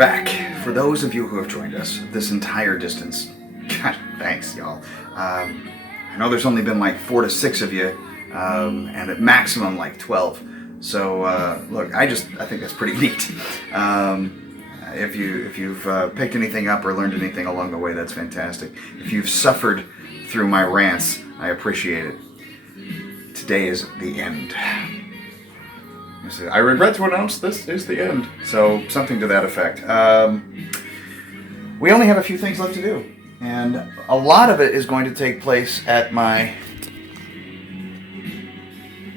back. For those of you who have joined us this entire distance, God, thanks, y'all. I know there's only been like 4 to 6 of you, and at maximum like 12. So look, I think that's pretty neat. If you've picked anything up or learned anything along the way, that's fantastic. If you've suffered through my rants, I appreciate it. Today is the end. I regret to announce this is the end. So, something to that effect. We only have a few things left to do. And a lot of it is going to take place at my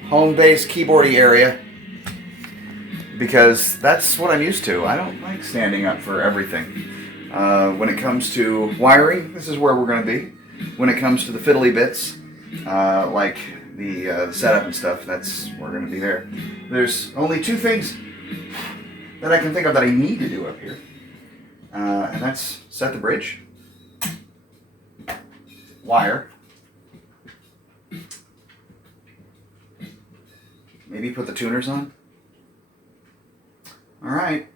home base keyboardy area. Because that's what I'm used to. I don't like standing up for everything. When it comes to wiring, this is where we're going to be. When it comes to the fiddly bits, like the setup and stuff, we're going to be there. There's only 2 things that I can think of that I need to do up here. And that's set the bridge, wire, maybe put the tuners on. All right,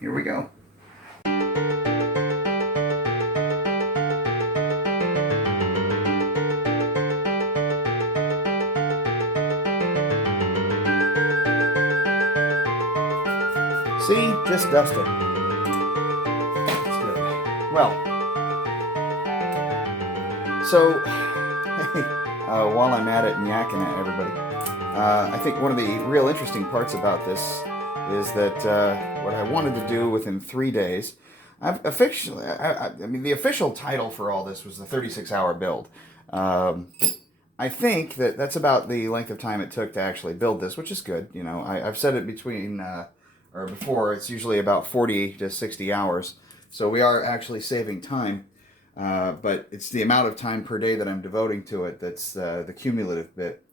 here we go. See, just dust it. That's good. Well, so while I'm at it and yakking at everybody, I think one of the real interesting parts about this is that what I wanted to do within 3 days, I mean, the official title for all this was the 36-hour build. I think that's about the length of time it took to actually build this, which is good. You know, I've said it before, it's usually about 40 to 60 hours. So we are actually saving time, but it's the amount of time per day that I'm devoting to it that's the cumulative bit.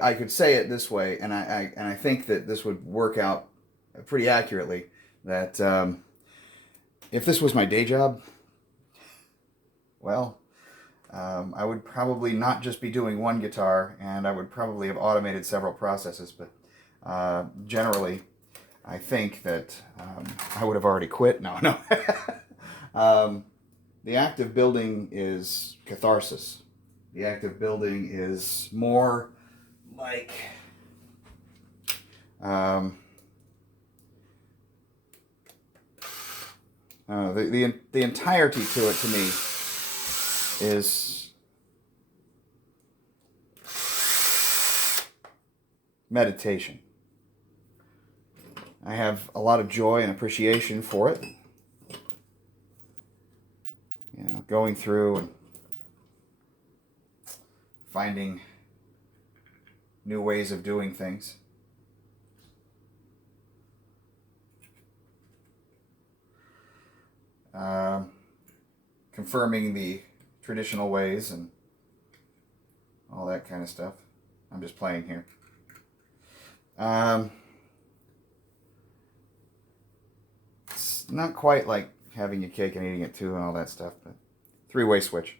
I could say it this way, and I think that this would work out pretty accurately, that if this was my day job, well, I would probably not just be doing one guitar, and I would probably have automated several processes, but generally, I think that I would have already quit. No. The act of building is catharsis. The act of building is more like the entirety to it to me is meditation. I have a lot of joy and appreciation for it. You know, going through and finding new ways of doing things. Confirming the traditional ways and all that kind of stuff. I'm just playing here. It's not quite like having your cake and eating it too and all that stuff, but 3-way switch.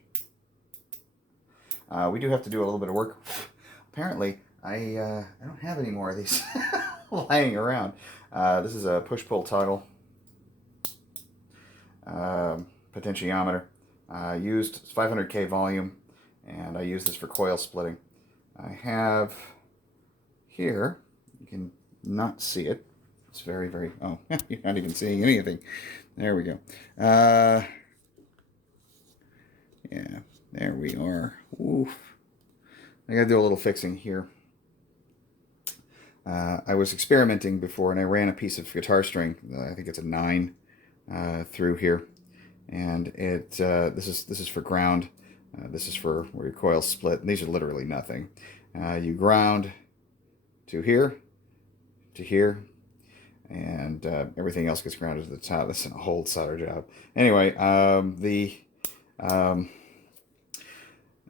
We do have to do a little bit of work. Apparently, I don't have any more of these lying around. This is a push-pull toggle potentiometer. Used 500K volume, and I use this for coil splitting. I have here, you can not see it. It's very, very, oh, you're not even seeing anything. There we go. Yeah, there we are. Oof. I gotta do a little fixing here. I was experimenting before, and I ran a piece of guitar string. I think it's a 9 through here, and this is for ground. This is for where your coils split. And these are literally nothing. You ground to here, and everything else gets grounded to the top. This is a whole solder job. Anyway,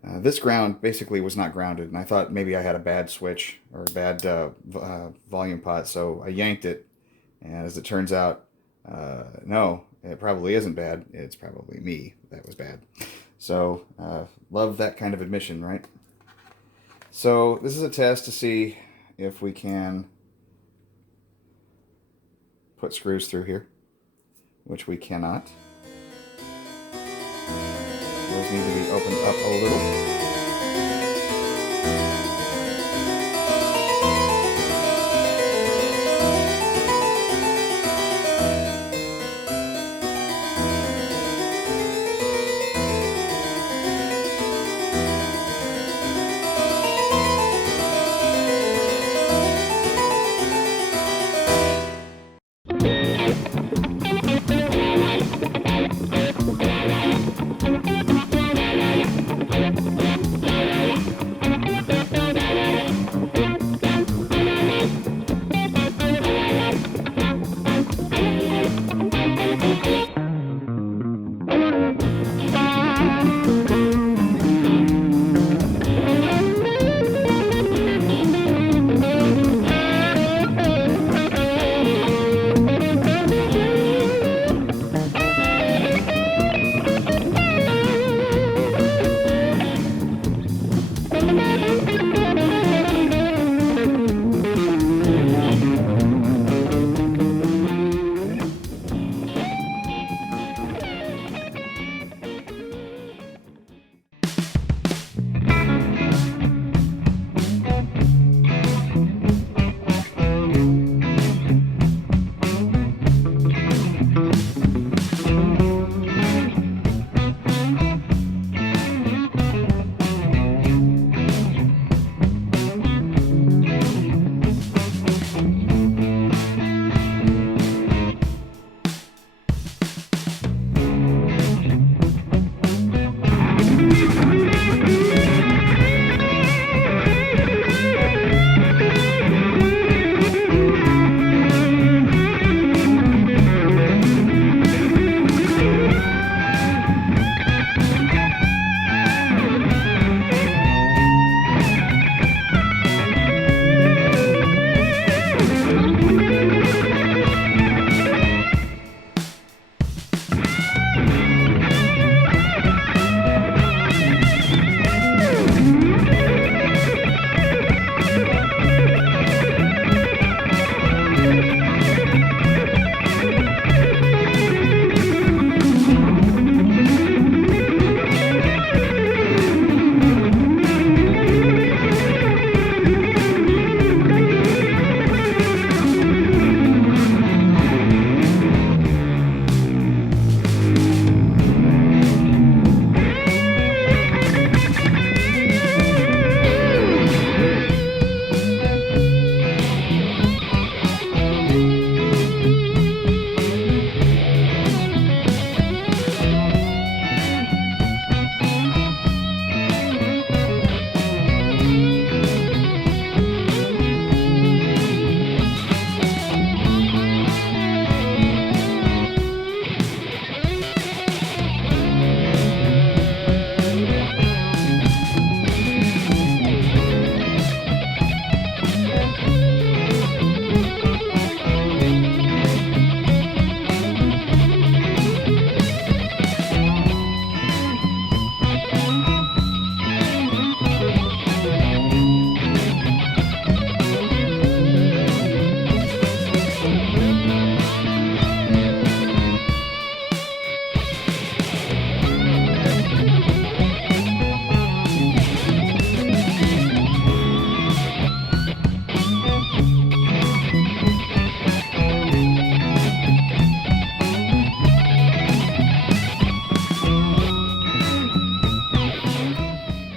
this ground basically was not grounded, and I thought maybe I had a bad switch or a bad volume pot, so I yanked it, and as it turns out, no, it probably isn't bad. It's probably me that was bad. So, love that kind of admission, right? So, this is a test to see if we can put screws through here. which we cannot. Those need to be opened up a little.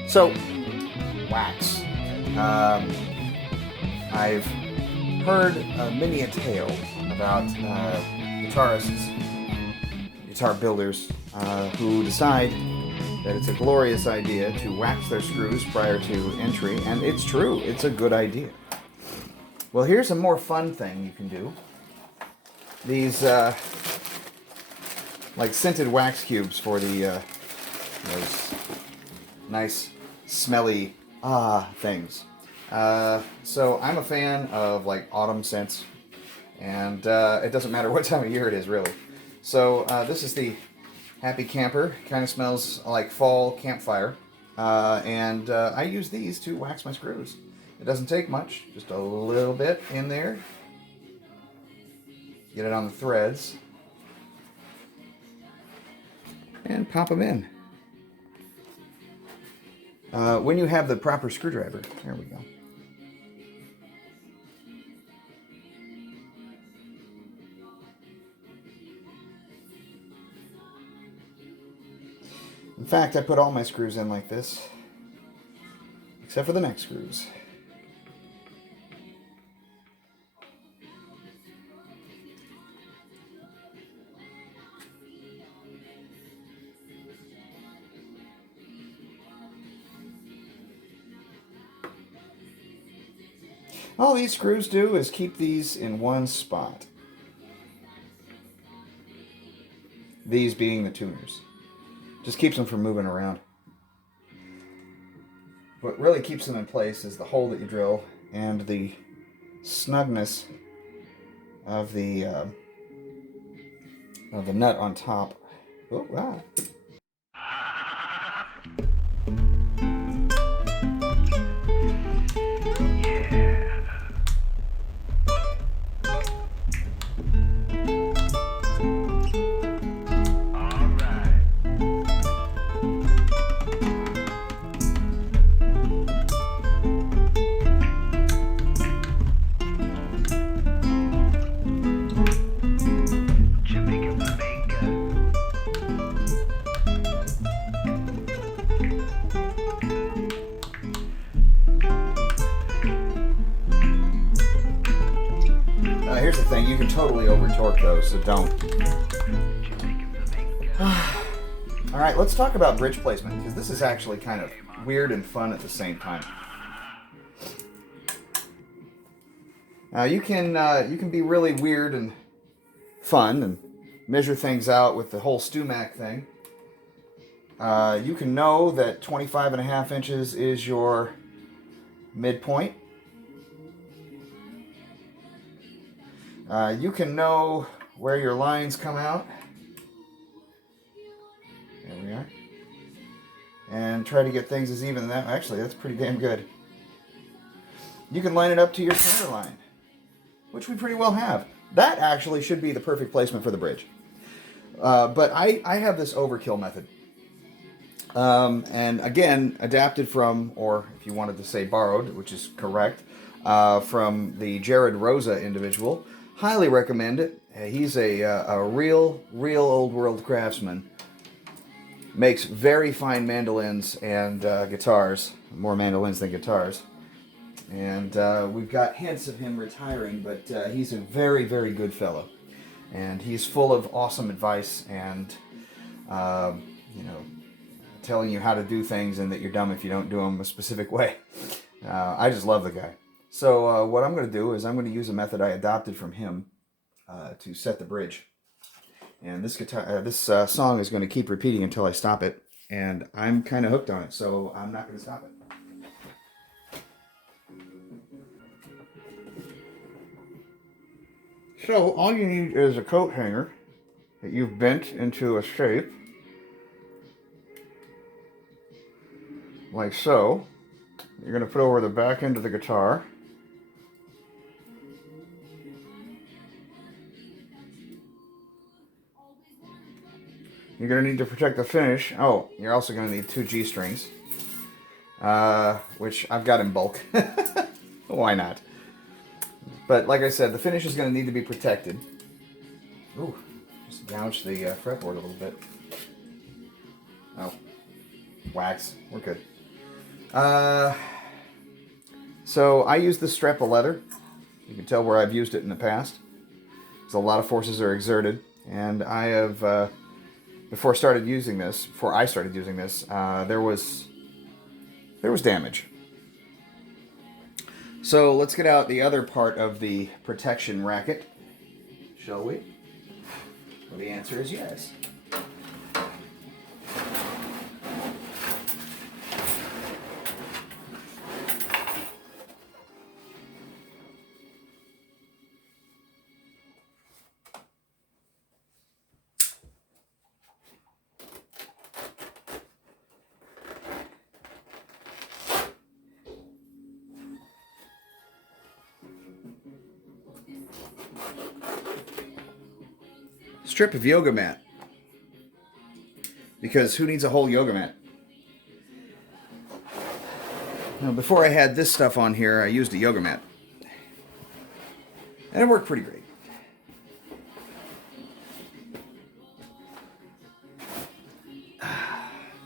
So, wax. I've heard many a tale about guitarists, guitar builders, who decide that it's a glorious idea to wax their screws prior to entry, and it's true, it's a good idea. Well, here's a more fun thing you can do. These, like scented wax cubes for the, those nice, smelly, things. So I'm a fan of, like, autumn scents, and it doesn't matter what time of year it is, really. So this is the Happy Camper. Kind of smells like fall campfire. And I use these to wax my screws. It doesn't take much, just a little bit in there. Get it on the threads. and pop them in. When you have the proper screwdriver, there we go. In fact, I put all my screws in like this, except for the neck screws. All these screws do is keep these in one spot. These being the tuners. Just keeps them from moving around. What really keeps them in place is the hole that you drill and the snugness of the nut on top. Oh, wow. Here's the thing, you can totally over torque those, so don't. Alright, let's talk about bridge placement, because this is actually kind of weird and fun at the same time. You can be really weird and fun and measure things out with the whole StewMac thing. You can know that 25.5 inches is your midpoint. You can know where your lines come out. There we are. And try to get things as even as that. Actually, that's pretty damn good. You can line it up to your center line, which we pretty well have. That actually should be the perfect placement for the bridge. But I have this overkill method. And again, adapted from, or if you wanted to say borrowed, which is correct, from the Jared Rosa individual. Highly recommend it. He's a real old world craftsman. Makes very fine mandolins and guitars. More mandolins than guitars. And we've got hints of him retiring, but he's a very good fellow. And he's full of awesome advice and, telling you how to do things and that you're dumb if you don't do them a specific way. I just love the guy. So what I'm going to do is I'm going to use a method I adopted from him to set the bridge. And this song is going to keep repeating until I stop it. And I'm kind of hooked on it, so I'm not going to stop it. So all you need is a coat hanger that you've bent into a shape. Like so. You're going to put over the back end of the guitar. You're going to need to protect the finish. Oh, you're also going to need 2 G strings, which I've got in bulk. Why not? But like I said, the finish is going to need to be protected. Ooh, just gouged the fretboard a little bit. Oh, wax. We're good. So I use this strap of leather. You can tell where I've used it in the past. Because a lot of forces are exerted, and I have. Before I started using this, there was damage. So let's get out the other part of the protection racket, shall we? Well, the answer is yes. Strip of yoga mat. because who needs a whole yoga mat? Now, before I had this stuff on here, I used a yoga mat. And it worked pretty great.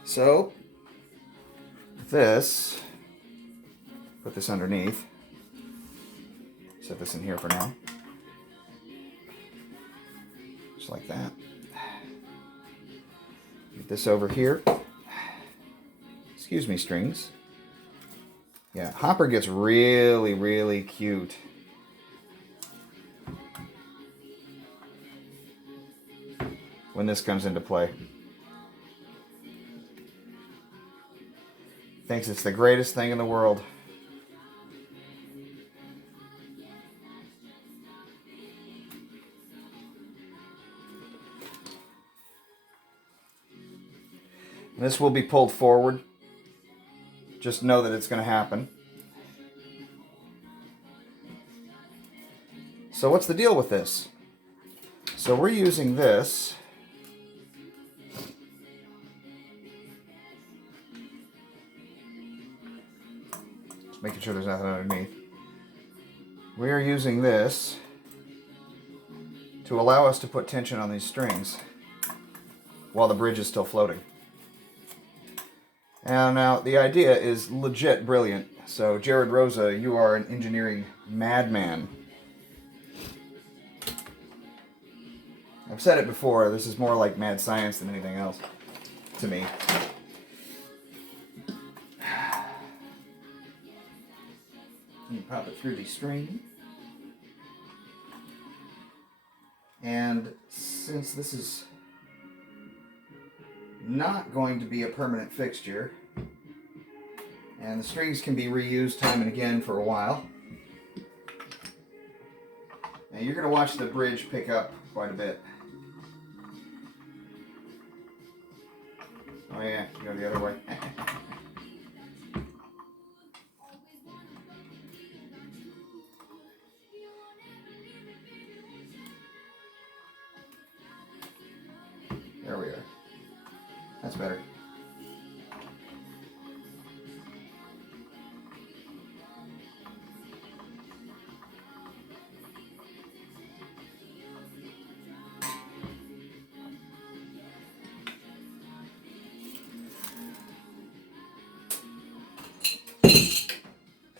So, this, put this underneath. Set this in here for now. Just like that. Get this over here. Excuse me, strings. Yeah, Hopper gets really, really cute. When this comes into play. Thinks it's the greatest thing in the world. And this will be pulled forward. Just know that it's going to happen. So what's the deal with this? So we're using this. Just making sure there's nothing underneath. We are using this to allow us to put tension on these strings while the bridge is still floating. And now the idea is legit brilliant. So Jared Rosa, you are an engineering madman. I've said it before, this is more like mad science than anything else to me. You pop it through the string. And since this is not going to be a permanent fixture, and the strings can be reused time and again for a while, now you're going to watch the bridge pick up quite a bit. Oh yeah, go the other way. There we are. That's better.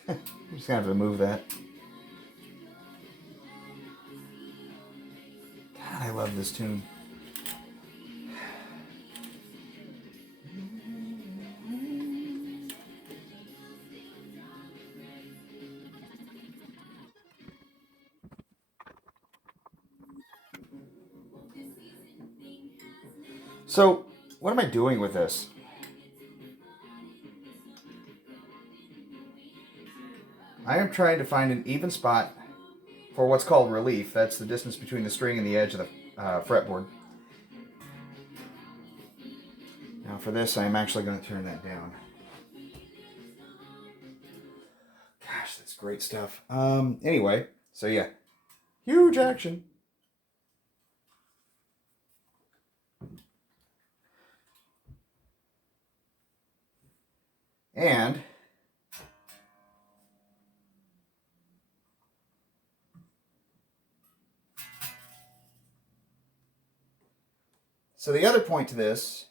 I'm just gonna have to move that. God, I love this tune. So, what am I doing with this? I am trying to find an even spot for what's called relief. That's the distance between the string and the edge of the fretboard. Now for this, I'm actually going to turn that down. Gosh, that's great stuff. Anyway, so yeah, huge action. And so the other point to this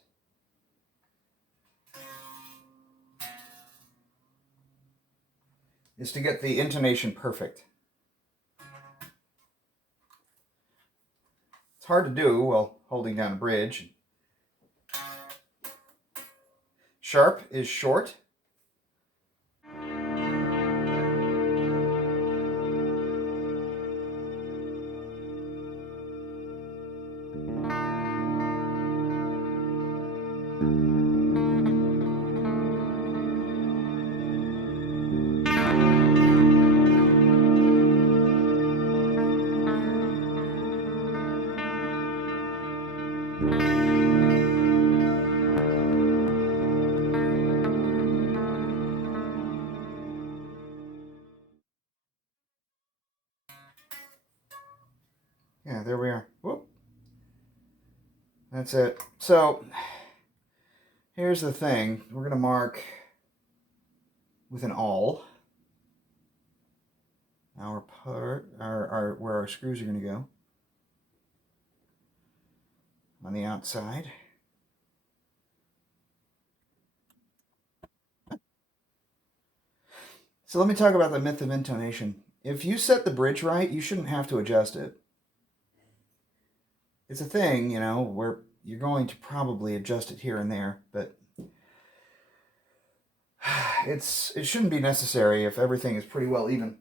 is to get the intonation perfect. It's hard to do while holding down a bridge. Sharp is short. Yeah, there we are. Whoop. That's it. So, Here's the thing. We're going to mark with an awl our part, where our screws are going to go on the outside. So let me talk about the myth of intonation. If you set the bridge right, you shouldn't have to adjust it. It's a thing, where you're going to probably adjust it here and there, but it shouldn't be necessary if everything is pretty well even.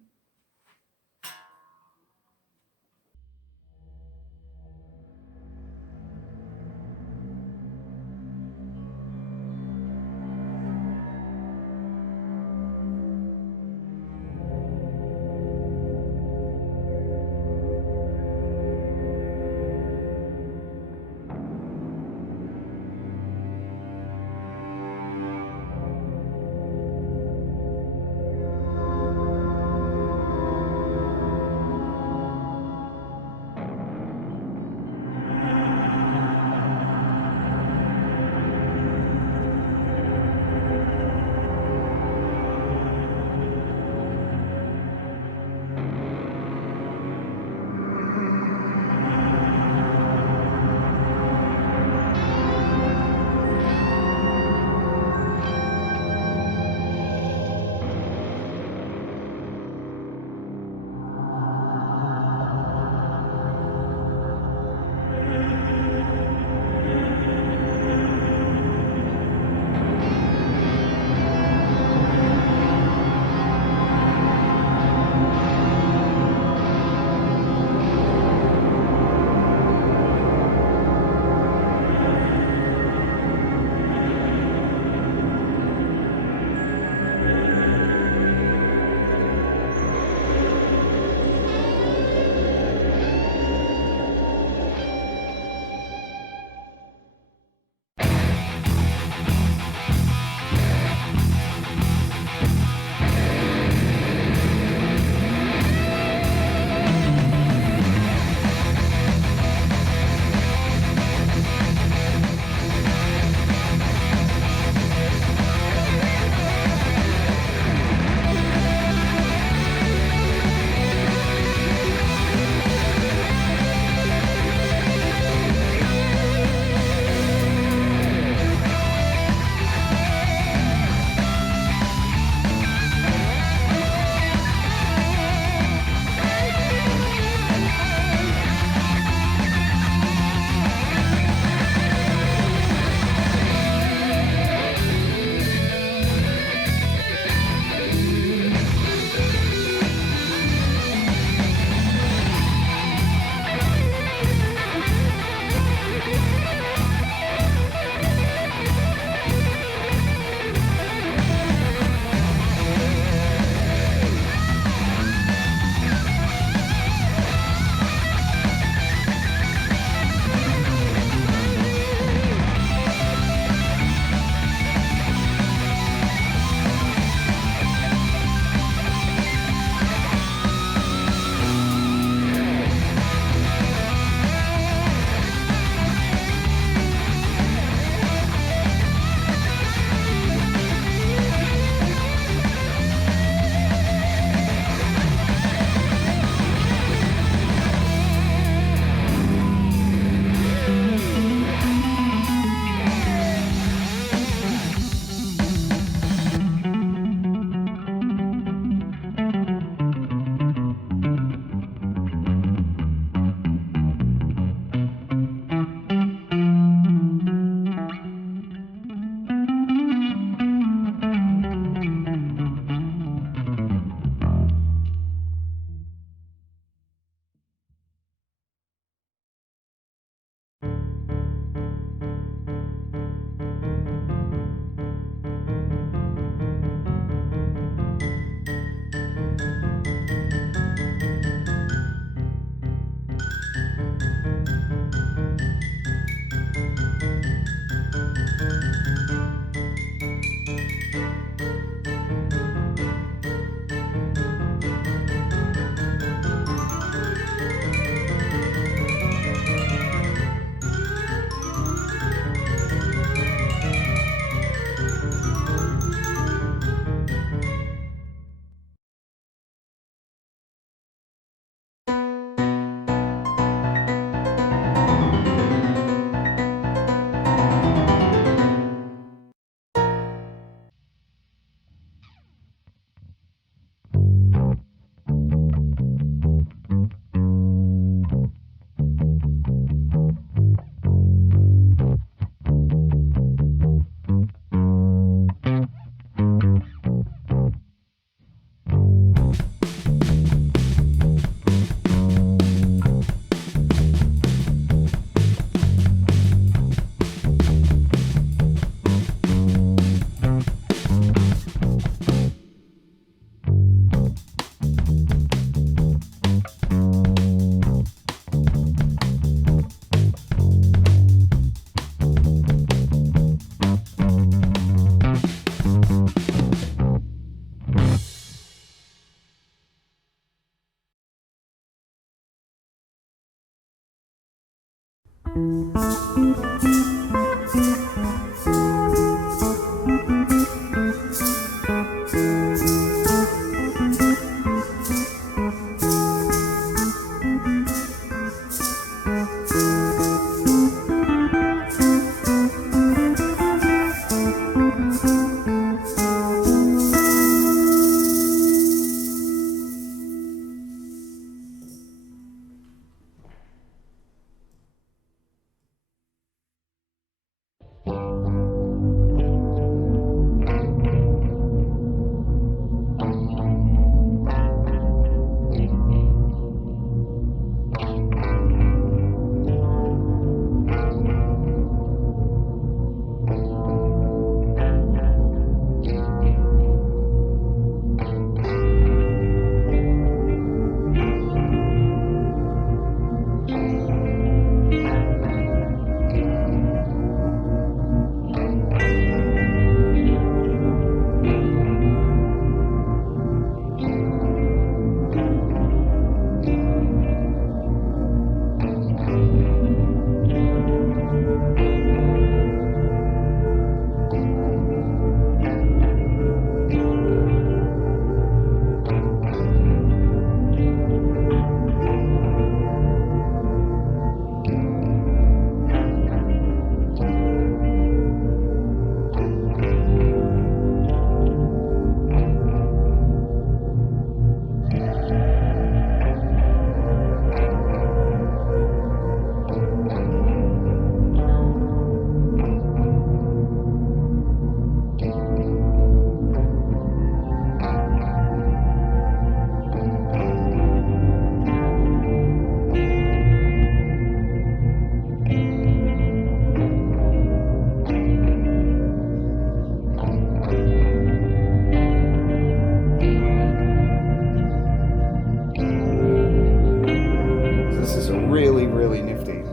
Really nifty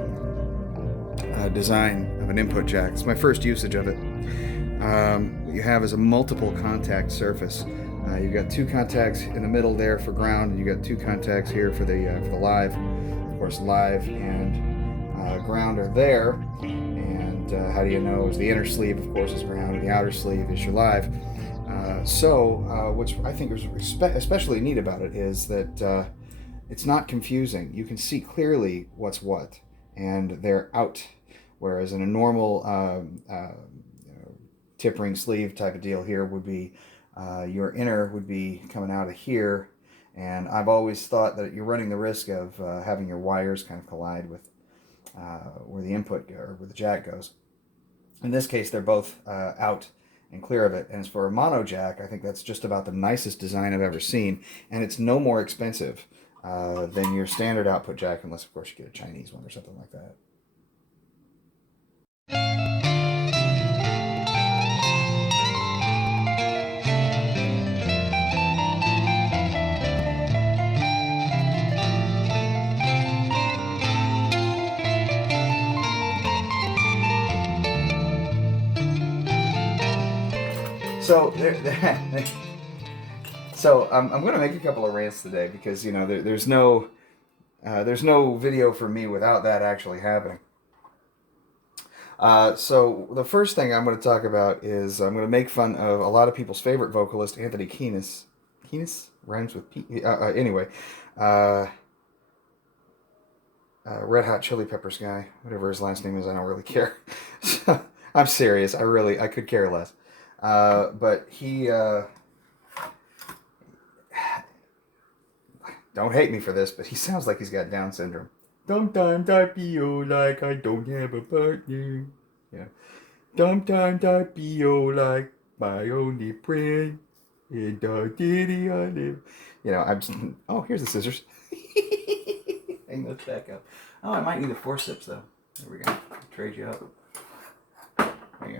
design of an input jack. It's my first usage of it. What you have is a multiple contact surface. You've got two contacts in the middle there for ground, and you've got two contacts here for the live. Of course, live and ground are there. And how do you know? Is the inner sleeve, of course, is ground, and the outer sleeve is your live. What's I think is especially neat about it is that it's not confusing. You can see clearly what's what, and they're out. Whereas in a normal tip ring sleeve type of deal here would be your inner would be coming out of here, and I've always thought that you're running the risk of having your wires kind of collide with where the input or where the jack goes. In this case, they're both out and clear of it. And as for a mono jack, I think that's just about the nicest design I've ever seen, and it's no more expensive than your standard output jack, unless of course you get a Chinese one or something like that. So I'm going to make a couple of rants today because there's no video for me without that actually happening. So the first thing I'm going to talk about is I'm going to make fun of a lot of people's favorite vocalist, Anthony Kiedis. Kiedis rhymes with P. Anyway, Red Hot Chili Peppers guy, whatever his last name is, I don't really care. I'm serious. I could care less. But he, don't hate me for this, but he sounds like he's got Down syndrome. Sometimes I feel like I don't have a partner. Yeah. Sometimes I feel like my only friend in the city I live. Oh, here's the scissors. Hang those back up. Oh, I might need the forceps though. There we go. Trade you up. There you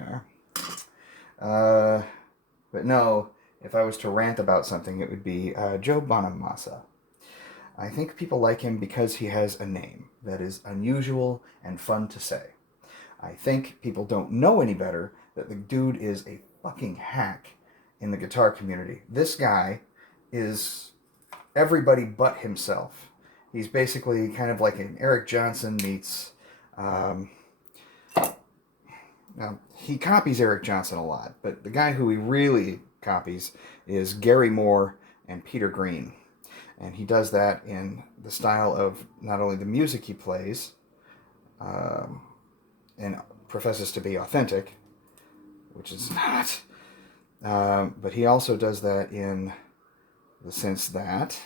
are. But no, if I was to rant about something, it would be Joe Bonamassa. I think people like him because he has a name that is unusual and fun to say. I think people don't know any better that the dude is a fucking hack in the guitar community. This guy is everybody but himself. He's basically kind of like an Eric Johnson meets Um, Now, he copies Eric Johnson a lot, but the guy who he really copies is Gary Moore and Peter Green. And he does that in the style of not only the music he plays, um, and professes to be authentic, which is not, but he also does that in the sense that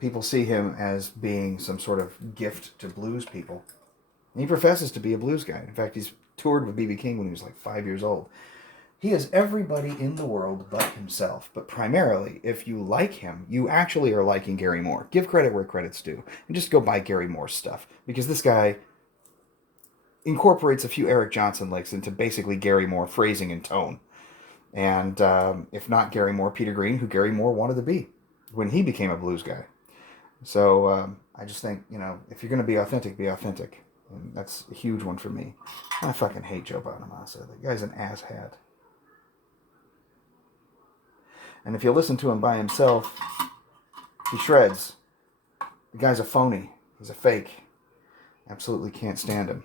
people see him as being some sort of gift to blues people. And he professes to be a blues guy. In fact, he's toured with B.B. King when he was like 5 years old. He is everybody in the world but himself. But primarily, if you like him, you actually are liking Gary Moore. Give credit where credit's due. And just go buy Gary Moore's stuff. Because this guy incorporates a few Eric Johnson licks into basically Gary Moore phrasing and tone. And if not Gary Moore, Peter Green, who Gary Moore wanted to be when he became a blues guy. So I just think, if you're going to be authentic, be authentic. And that's a huge one for me. I fucking hate Joe Bonamassa. The guy's an asshat. And if you listen to him by himself, he shreds. The guy's a phony. He's a fake. Absolutely can't stand him.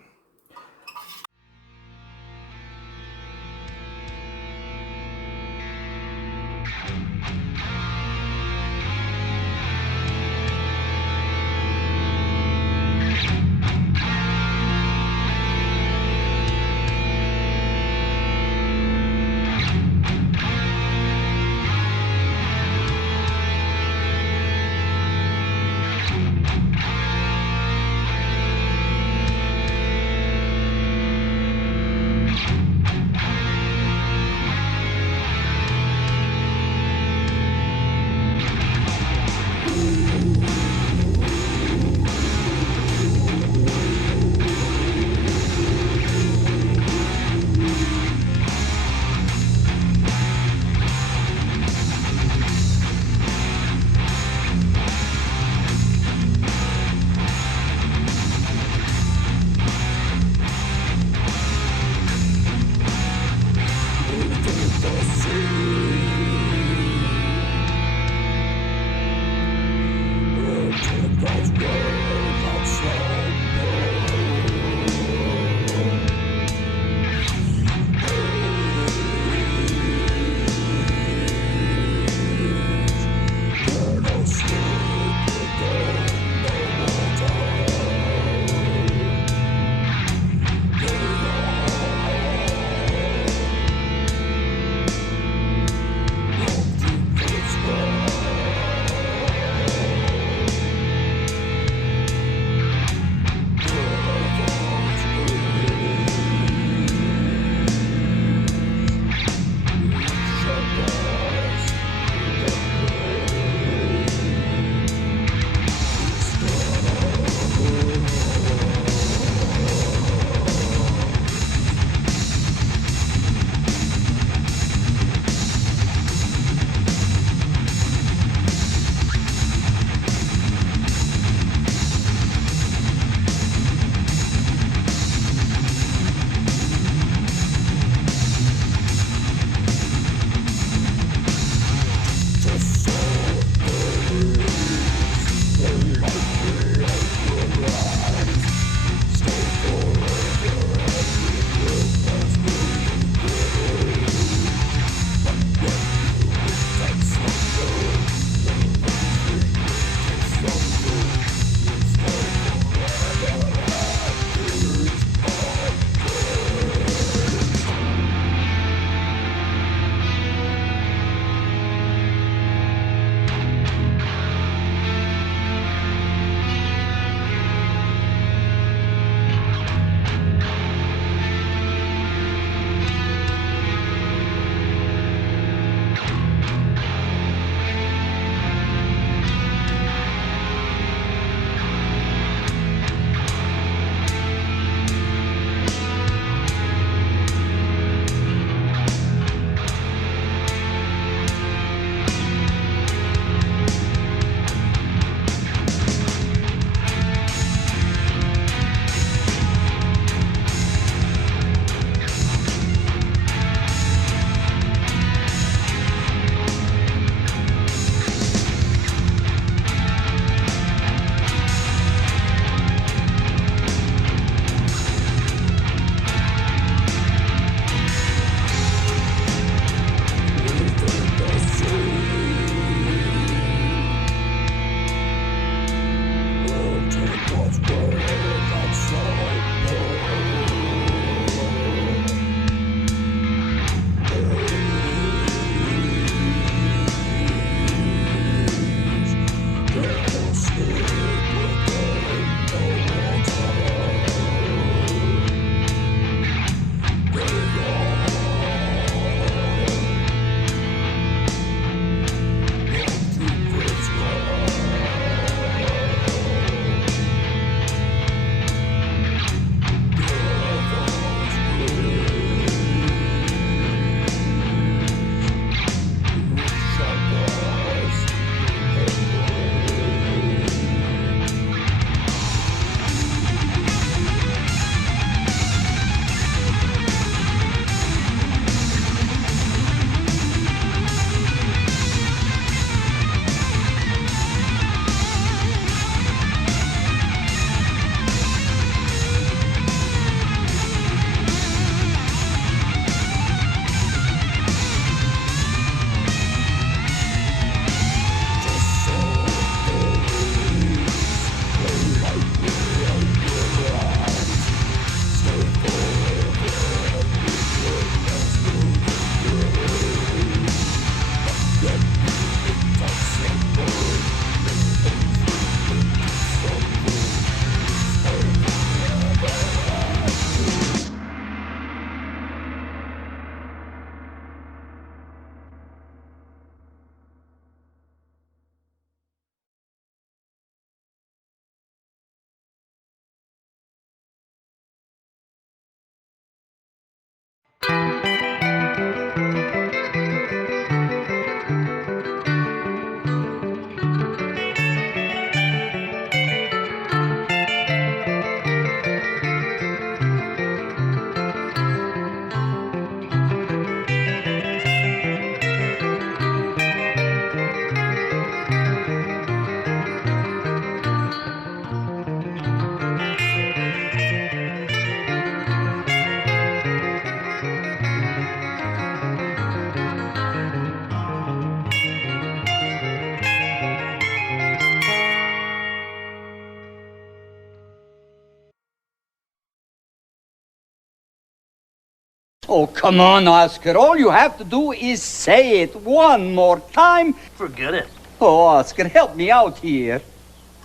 Oh, come on, Oscar. All you have to do is say it one more time. Forget it. Oh, Oscar, help me out here.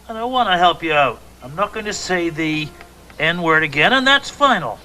I don't want to help you out. I'm not going to say the N word again, and that's final.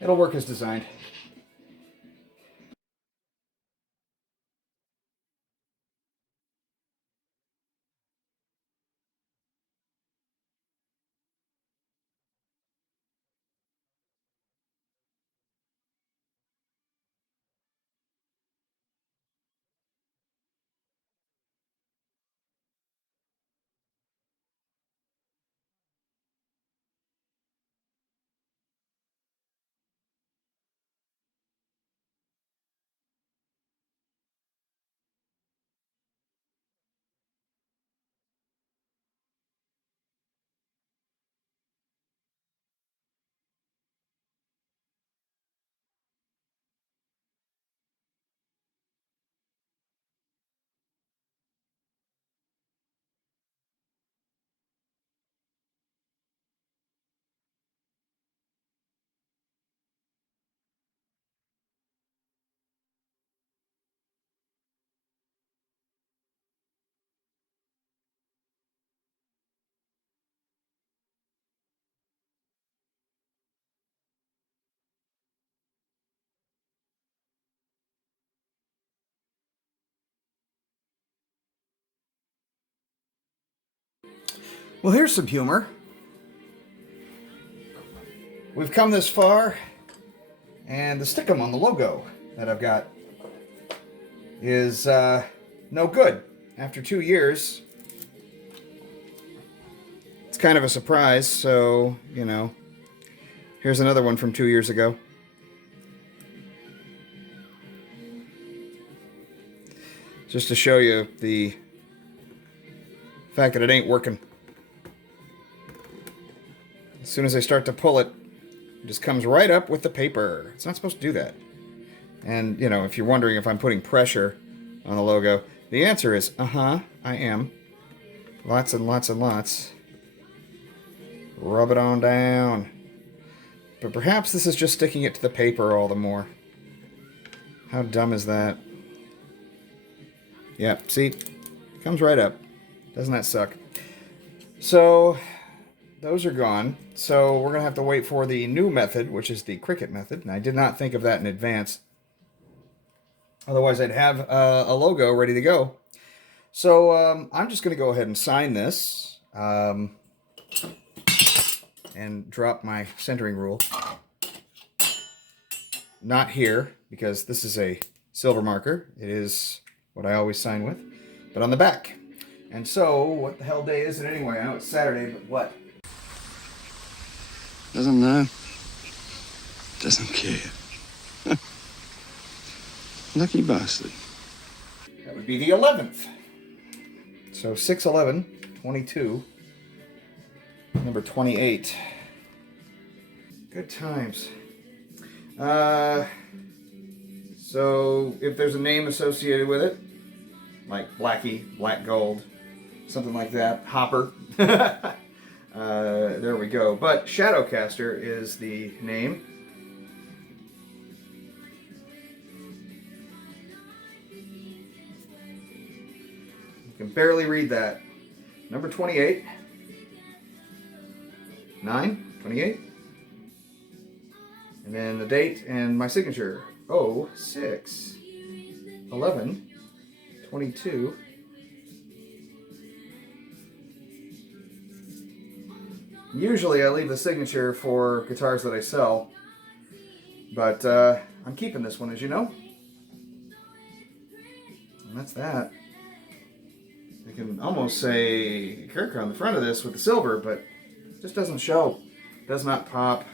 It'll work as designed. Well, here's some humor. We've come this far, and the stickum on the logo that I've got is no good. After 2 years, it's kind of a surprise, so, you know, here's another one from 2 years ago. Just to show you the fact that it ain't working. As soon as I start to pull it, it just comes right up with the paper. It's not supposed to do that. And, you know, if you're wondering if I'm putting pressure on the logo, the answer is, I am. Lots and lots and lots. Rub it on down. But perhaps this is just sticking it to the paper all the more. How dumb is that? Yeah, see? Comes right up. Doesn't that suck? So, those are gone. So, we're going to have to wait for the new method, which is the Cricut method. And I did not think of that in advance. Otherwise, I'd have a logo ready to go. So, I'm just going to go ahead and sign this. And drop my centering rule. Not here, because this is a silver marker. It is what I always sign with. But on the back. And so, what the hell day is it anyway? I know it's Saturday, but what? Doesn't know. Doesn't care. Lucky bastard. That would be the 11th. So 6/11/22. Number 28. Good times. So if there's a name associated with it, like Blackie, Black Gold, something like that, Hopper, there we go. But Shadowcaster is the name. You can barely read that. Number 28. 9/28. And then the date and my signature. 06/11/22. Usually I leave the signature for guitars that I sell, but I'm keeping this one, as you know. And that's that. I can almost say Kirker on the front of this with the silver, but it just doesn't show. Does not pop.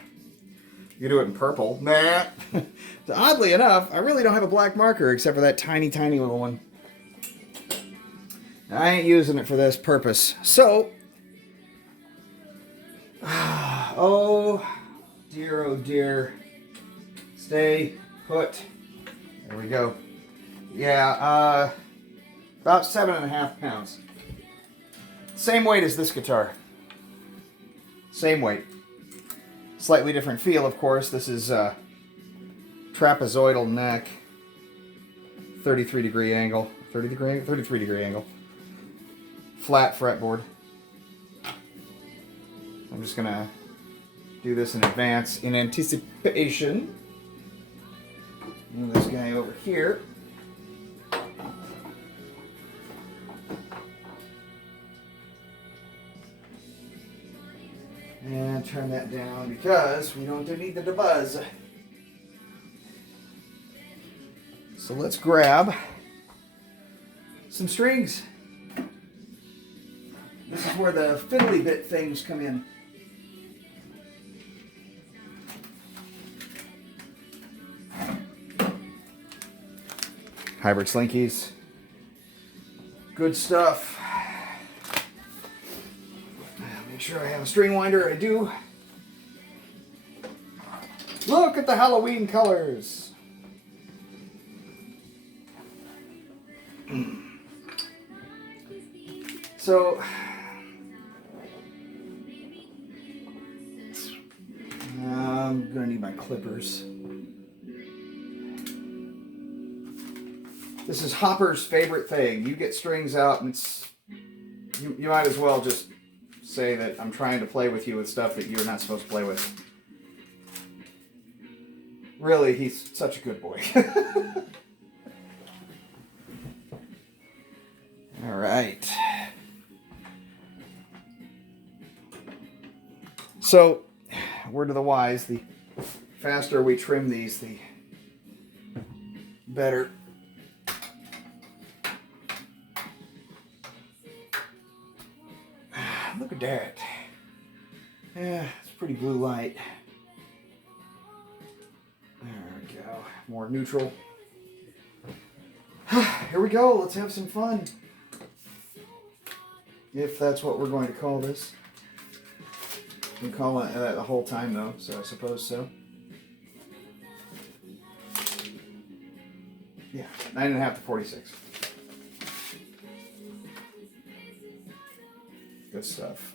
You do it in purple. Nah. So oddly enough, I really don't have a black marker except for that tiny, tiny little one. I ain't using it for this purpose. So, oh dear. Stay put. There we go. Yeah, about 7.5 pounds. Same weight as this guitar. Same weight. Slightly different feel, of course. This is trapezoidal neck, 33-degree angle, 33-degree angle, flat fretboard. I'm just gonna do this in advance in anticipation. Move this guy over here. And turn that down because we don't need the buzz. So let's grab some strings. This is where the fiddly bit things come in. Hybrid Slinkies. Good stuff. Make sure I have a string winder. I do. Look at the Halloween colors. So, I'm gonna need my clippers. This is Hopper's favorite thing. You get strings out and it's, you might as well just say that I'm trying to play with you with stuff that you're not supposed to play with. Really, he's such a good boy. All right. So, word to the wise, the faster we trim these, the better. Look at that. Yeah, it's pretty blue light. There we go. More neutral. Here we go. Let's have some fun. If that's what we're going to call this. We can call it that the whole time, though, so I suppose so. Yeah, 9.5 to 46. Good stuff.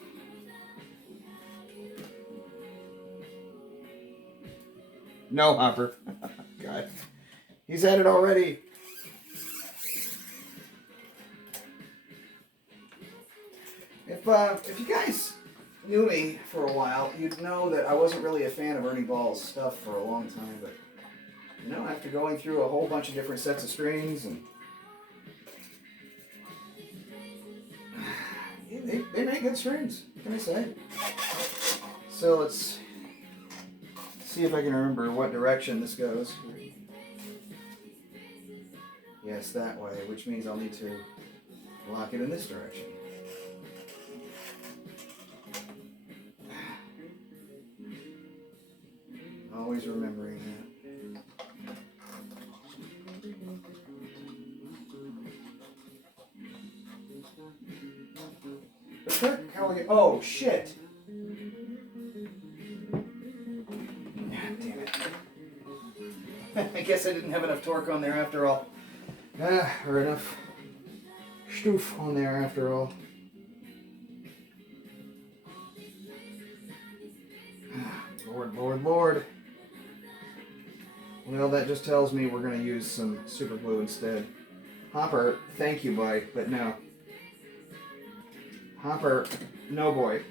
No, Hopper. God. He's at it already. If you guys knew me for a while, you'd know that I wasn't really a fan of Ernie Ball's stuff for a long time, but you know, after going through a whole bunch of different sets of strings and they make good strings, what can I say? So let's see if I can remember what direction this goes. Yes, that way, which means I'll need to lock it in this direction. Always remembering that. Oh, shit! Damn it. I guess I didn't have enough torque on there after all. Or enough stoof on there after all. Lord, Lord, Lord. Well, that just tells me we're going to use some super glue instead. Hopper, thank you, boy, but no. Hopper, no, boy.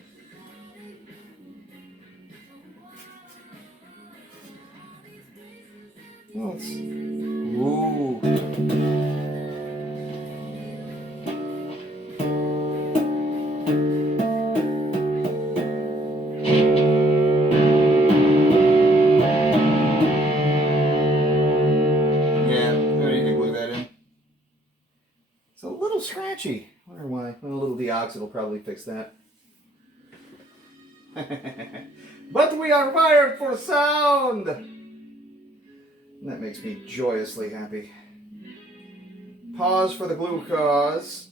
Well, let's... Ooh. It's a little scratchy. I wonder why. Well, a little deoxit will probably fix that. But we are wired for sound! And that makes me joyously happy. Pause for the glucose.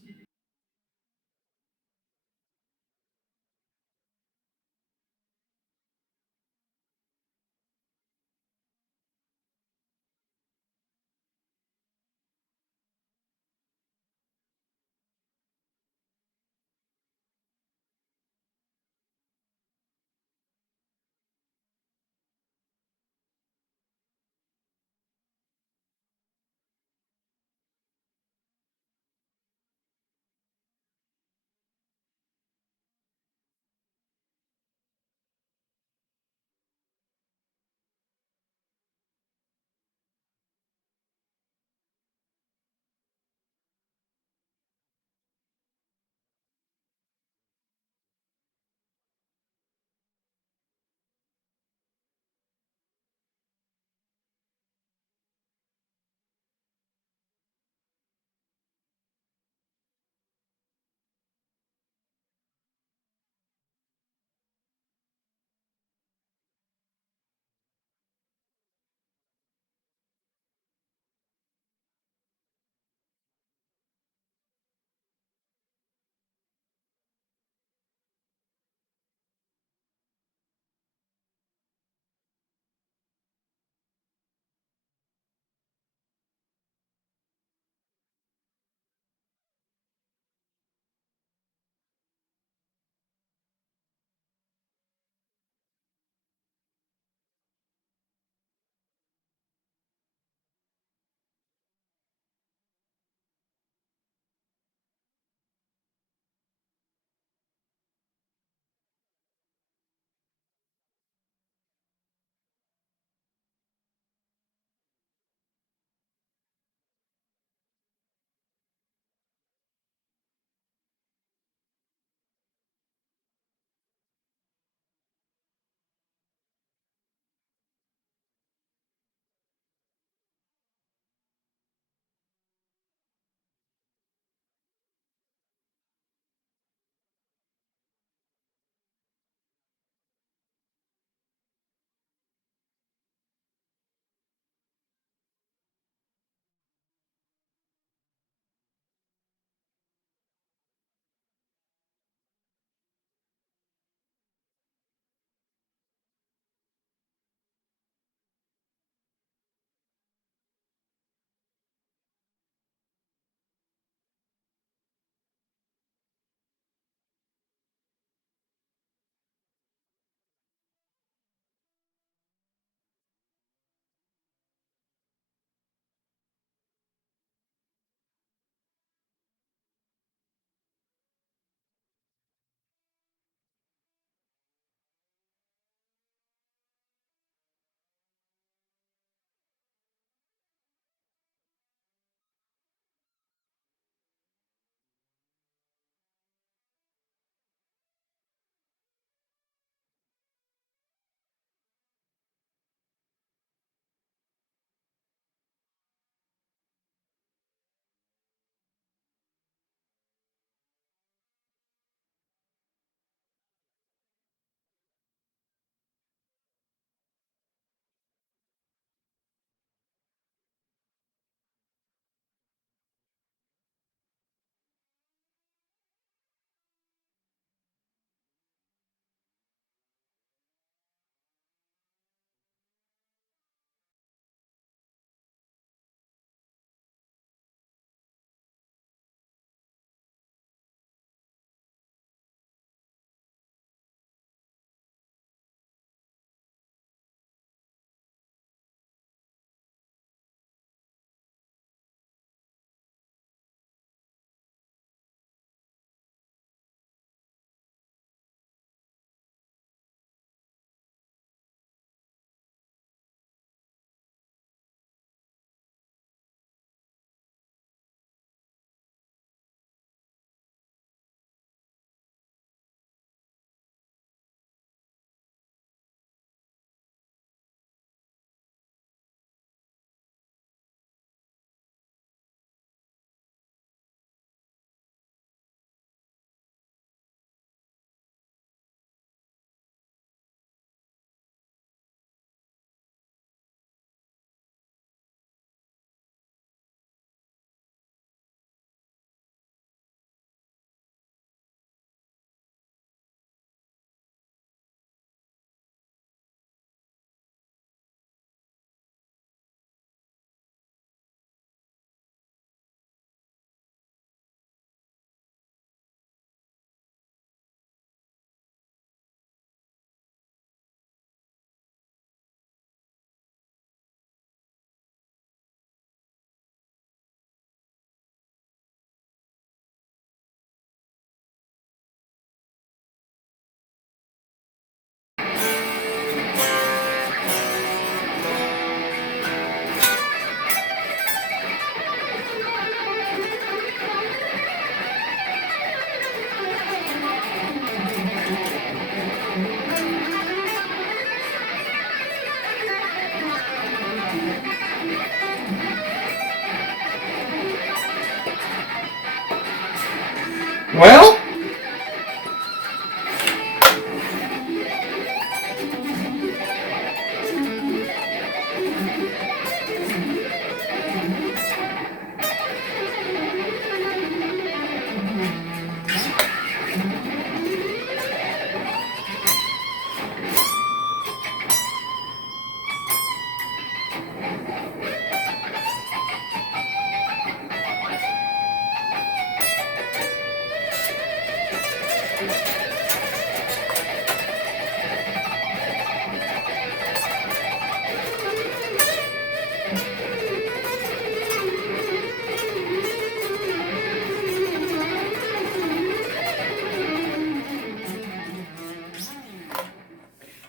Well,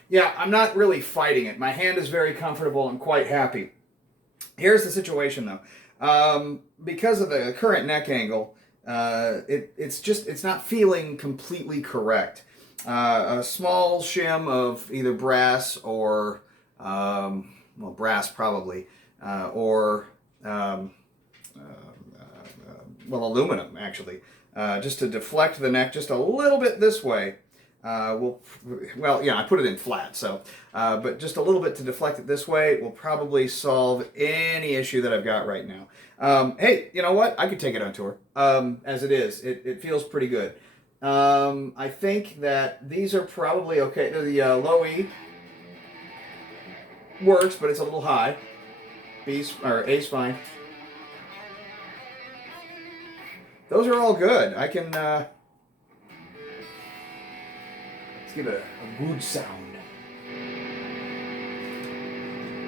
yeah, I'm not really fighting it. My hand is very comfortable. I'm quite happy. Here's the situation, though. Because of the current neck angle, it's not feeling completely correct. A small shim of either brass or brass probably, or aluminum actually, just to deflect the neck just a little bit this way. I put it in flat, so, but just a little bit to deflect it this way will probably solve any issue that I've got right now. Hey, you know what? I could take it on tour. As it is, it feels pretty good. I think that these are probably okay. The low E works, but it's a little high. A's fine. Those are all good. I can, give it a good sound.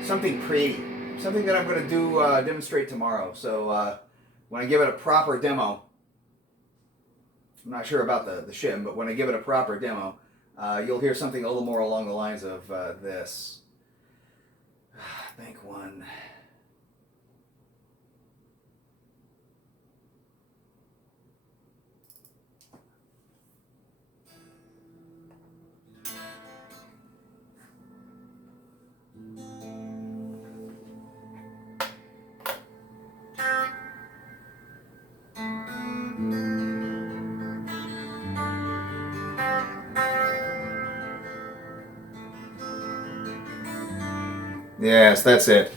Something pretty. Something that I'm going to do demonstrate tomorrow. So when I give it a proper demo, I'm not sure about the shim, but when I give it a proper demo, you'll hear something a little more along the lines of this. Bank one. Yes, that's it.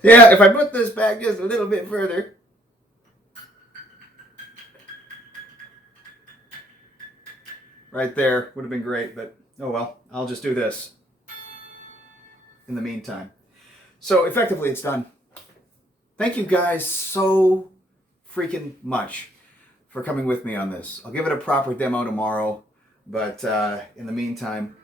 Yeah, if I put this back just a little bit further. Right there would have been great, but oh well, I'll just do this in the meantime. So effectively it's done. Thank you guys so freaking much for coming with me on this. I'll give it a proper demo tomorrow, but in the meantime,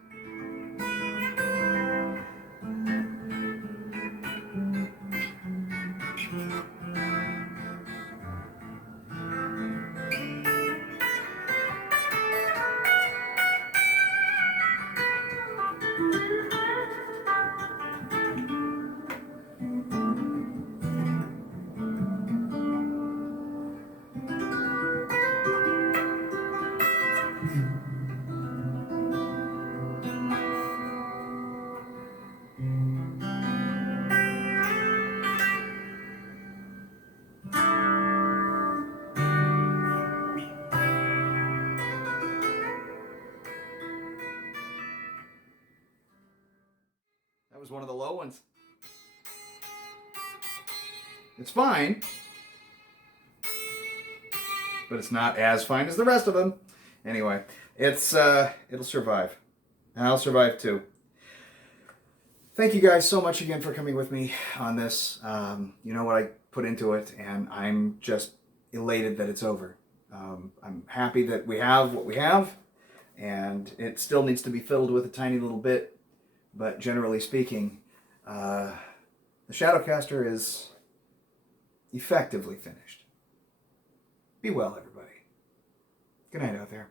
that was one of the low ones. It's fine, but it's not as fine as the rest of them. Anyway, it'll survive, and I'll survive too. Thank you guys so much again for coming with me on this. You know what I put into it, and I'm just elated that it's over. I'm happy that we have what we have, and it still needs to be filled with a tiny little bit, but generally speaking, the Shadowcaster is effectively finished. Be well, everybody. Good night out there.